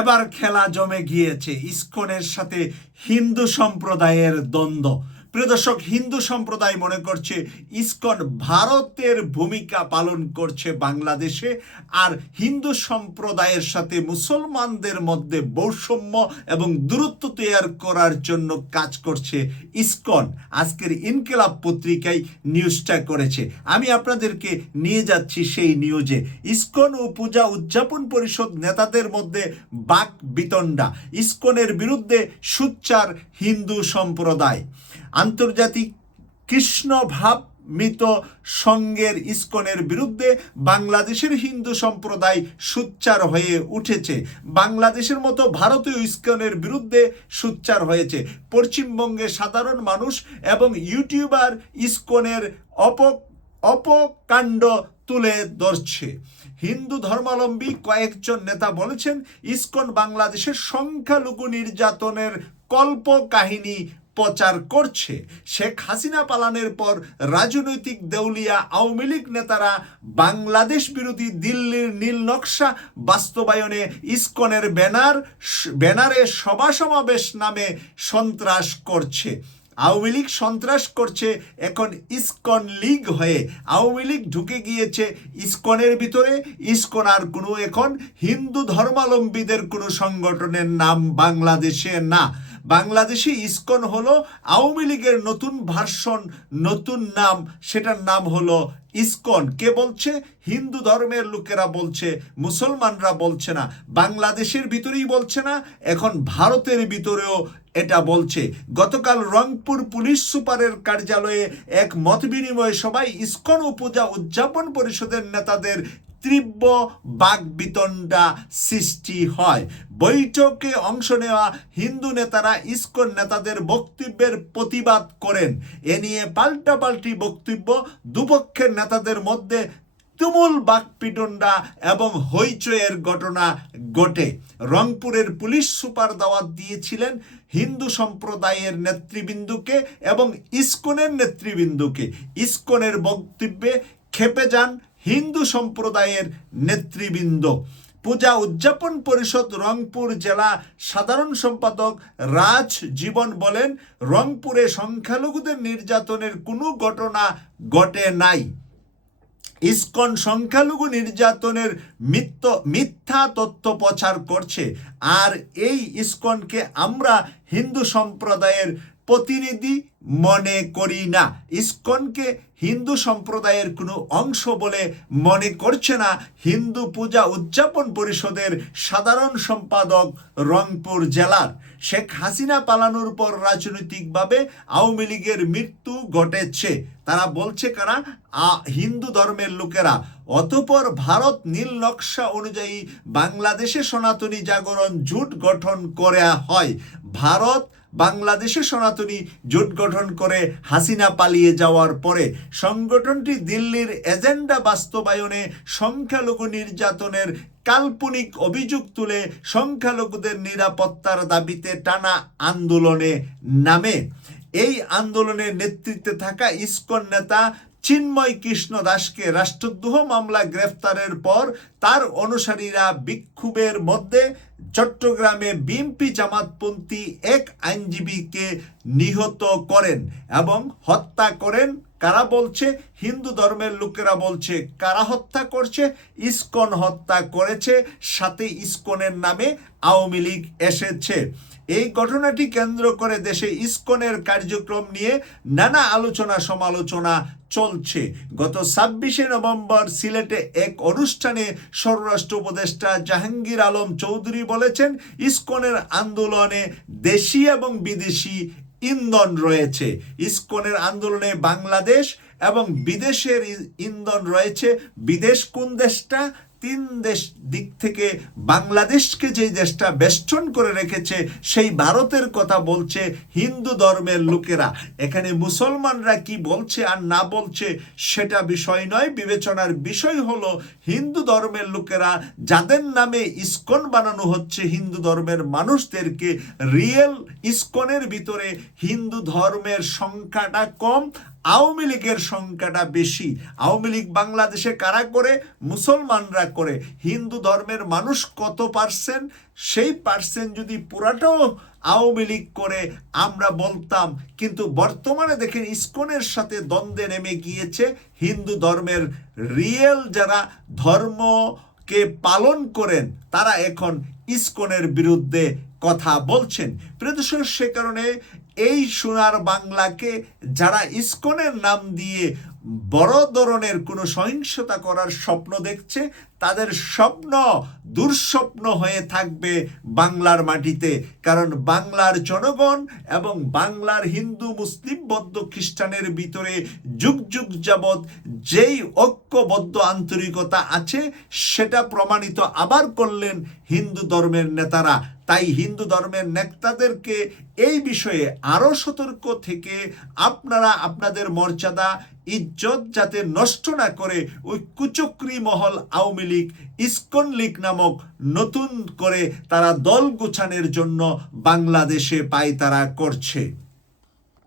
এবার খেলা জমে গিয়েছে। ইস্কনের সাথে হিন্দু সম্প্রদায়ের দ্বন্দ্ব। প্রিয় দর্শক, হিন্দু সম্প্রদায় মনে করছে ইসকন ভারতের ভূমিকা পালন করছে বাংলাদেশে, আর হিন্দু সম্প্রদায়ের সাথে মুসলমানদের মধ্যে বৈষম্য এবং দূরত্ব তৈরি করার জন্য কাজ করছে ইসকন। আজকের ইনকেলাব পত্রিকায় নিউজটা করেছে। আমি আপনাদেরকে নিয়ে যাচ্ছি সেই নিউজে। ইসকন ও পূজা উদযাপন পরিষদ নেতাদের মধ্যে বাক বিতণ্ডা। ইসকনের বিরুদ্ধে সুচ্চার হিন্দু সম্প্রদায়। আন্তর্জাতিক কৃষ্ণ ভাব মৃত সঙ্গের ইস্কনের বিরুদ্ধে বাংলাদেশের হিন্দু সম্প্রদায় সুচ্চার হয়ে উঠেছে। বাংলাদেশের মতো ভারতীয় ইস্কনের বিরুদ্ধে সুচ্চার হয়েছে। পশ্চিমবঙ্গে সাধারণ মানুষ এবং ইউটিউবার ইস্কনের অপ অপকাণ্ড তুলে ধরছে। হিন্দু ধর্মাবলম্বী কয়েকজন নেতা বলেছেন, ইস্কন বাংলাদেশের সংখ্যালঘু নির্যাতনের কল্প কাহিনী প্রচার করছে। শেখ হাসিনা পালানের পর রাজনৈতিক দেউলিয়া আওয়ামী লীগ নেতারা বাংলাদেশ বিরোধী দিল্লির নীল নকশা বাস্তবায়নে ইস্কনের ব্যানার, ব্যানারে সভা সমাবেশ নামে সন্ত্রাস করছে। আওয়ামী লীগ সন্ত্রাস করছে, এখন ইস্কন লীগ হয়ে আওয়ামী লীগ ঢুকে গিয়েছে ইস্কনের ভিতরে। ইসকন আর কোনো এখন হিন্দু ধর্মাবলম্বীদের কোনো সংগঠনের নাম বাংলাদেশে না। বাংলাদেশে ইসকন হলো আওয়ামী লীগের নতুন ভার্সন, নতুন নাম। সেটার নাম হলো ইসকন। কে বলছে? হিন্দু ধর্মের লোকেরা বলছে, মুসলমানরা বলছে না। বাংলাদেশের ভিতরেই বলছে না, এখন ভারতের ভিতরেও এটা বলছে। গতকাল রংপুর পুলিশ সুপারের কার্যালয়ে এক মত বিনিময় সভায় ইসকন উপজা উদযাপন পরিষদের নেতাদের তীব্র বাগবিতণ্ডা সৃষ্টি হয়। বৈঠকে অংশ নেওয়া হিন্দু নেতারা ইসকন নেতাদের বক্তব্যের প্রতিবাদ করেন। এ নিয়ে পাল্টাপাল্টি বক্তব্য দুপক্ষের নেতাদের মধ্যে তুমুল বাকপিটন্ডা এবং হইচয়ের ঘটনা ঘটে। রংপুরের পুলিশ সুপার দাওয়াত দিয়েছিলেন হিন্দু সম্প্রদায়ের নেতৃবৃন্দুকে এবং ইসকনের নেতৃবৃন্দুকে। ইসকনের বক্তব্যে খেপে যান হিন্দু সম্প্রদায়ের নেতৃবৃন্দ। পূজা উদযাপন পরিষদ রংপুর জেলা সাধারণ সম্পাদক রাজ জীবন বলেন, রংপুরে সংখ্যালঘুদের নির্যাতনের কোনো ঘটনা ঘটে নাই। ইস্কন সংখ্যালঘু নির্যাতনের মিথ্য মিথ্যা তথ্য প্রচার করছে। আর এই ইস্কনকে আমরা হিন্দু সম্প্রদায়ের প্রতিনিধি মনে করি না। ইস্কনকে হিন্দু সম্প্রদায়ের কোনো অংশ বলে মনে করছে না। হিন্দু পূজা উদযাপন পরিষদের সাধারণ সম্পাদক রংপুর জেলার। শেখ হাসিনা পালানোর পর রাজনৈতিকভাবে আওয়ামী লীগের মৃত্যু ঘটেছে। তারা বলছে কারা? হিন্দু ধর্মের লোকেরা। অতপর ভারত নীল নকশা অনুযায়ী বাংলাদেশে সনাতনী জাগরণ জোট গঠন করা হয়। ভারত বাংলাদেশে সনাতনী জোট গঠন করে হাসিনা পালিয়ে যাওয়ার পরে সংগঠনটি দিল্লির এজেন্ডা বাস্তবায়নে সংখ্যালঘু নির্যাতনের কাল্পনিক অভিযোগ তুলে সংখ্যালঘুদের নিরাপত্তার দাবিতে টানা আন্দোলনে নামে। এই আন্দোলনের নেতৃত্বে থাকা ইস্কন নেতা চিন্ময় কৃষ্ণ দাসকে রাষ্ট্রদ্রোহ মামলা গ্রেফতারের পর তার অনুসারীরা বিক্ষোভের মধ্যে চট্টগ্রামে বিএমপি জামাতপন্থী এক আইনজীবীকে নিহত করেন এবং হত্যা করেন কারা বলছে? হিন্দু ধর্মের লোকেরা বলছে, কারা হত্যা করছে? ইস্কন হত্যা করেছে, সাথে ইস্কনের নামে আওয়ামী লীগ এসেছে। এই ঘটনাটি কেন্দ্র করে দেশে ইস্কনের কার্যক্রম নিয়ে নানা আলোচনা সমালোচনা চলছে। গত ছাব্বিশে নভেম্বর সিলেটে এক অনুষ্ঠানে স্বরাষ্ট্র উপদেষ্টা জাহাঙ্গীর আলম চৌধুরী বলেছেন, ইস্কনের আন্দোলনে দেশি এবং বিদেশি ইন্ধন রয়েছে। ইস্কনের আন্দোলনে বাংলাদেশ এবং বিদেশের ইন্ধন রয়েছে। বিদেশ কোন দেশটা? তিন দেশ দিক থেকে বাংলাদেশকে যে দেশটা বেষ্টন করে রেখেছে, সেই ভারতের কথা বলছে হিন্দু ধর্মের লোকেরা। এখানে মুসলমানরা কি বলছে আর না বলছে, সেটা বিষয় নয়। বিবেচনার বিষয় হলো হিন্দু ধর্মের লোকেরা যাদের নামে ইস্কন বানানো হচ্ছে, হিন্দু ধর্মের মানুষদেরকে রিয়েল ইস্কনের ভিতরে হিন্দু ধর্মের সংখ্যাটা কম আওয়ামী লীগের সংখ্যাটা বেশি। আওয়ামী লীগ বাংলাদেশে কারা করে? মুসলমানরা করে। হিন্দু ধর্মের মানুষ কত পার্সেন্ট সেই পার্সেন্ট যদি পুরাটাও আওয়ামী লীগ করে, আমরা বলতাম, কিন্তু বর্তমানে দেখেন ইস্কনের সাথে দ্বন্দ্বে নেমে গিয়েছে হিন্দু ধর্মের রিয়েল যারা ধর্মকে পালন করেন, তারা এখন ইস্কনের বিরুদ্ধে কথা বলছেন। প্রিয়দর্শক, সে কারণে এই সোনার বাংলাকে যারা ইস্কনের নাম দিয়ে বড় ধরনের কোনো সহিংসতা করার স্বপ্ন দেখছে, তাদের স্বপ্ন দুঃস্বপ্ন হয়ে থাকবে বাংলার মাটিতে। কারণ বাংলার জনগণ এবং বাংলার হিন্দু, মুসলিম, বৌদ্ধ খ্রিস্টানের ভিতরে যুগ যুগ যাবৎ যেই ঐক্যবদ্ধ আন্তরিকতা আছে, সেটা প্রমাণিত আবার করলেন হিন্দু ধর্মের নেতারা। তাই হিন্দু ধর্মের নেতাদেরকে এই বিষয়ে আরও সতর্ক থেকে আপনারা আপনাদের মর্যাদা, ইজ্জত যাতে নষ্ট না করে ওই কুচক্রি মহল আওয়ামী লীগ, ইস্কন লীগ নামক নতুন করে তারা দল গোছানোর জন্য বাংলাদেশে পায়তারা করছে।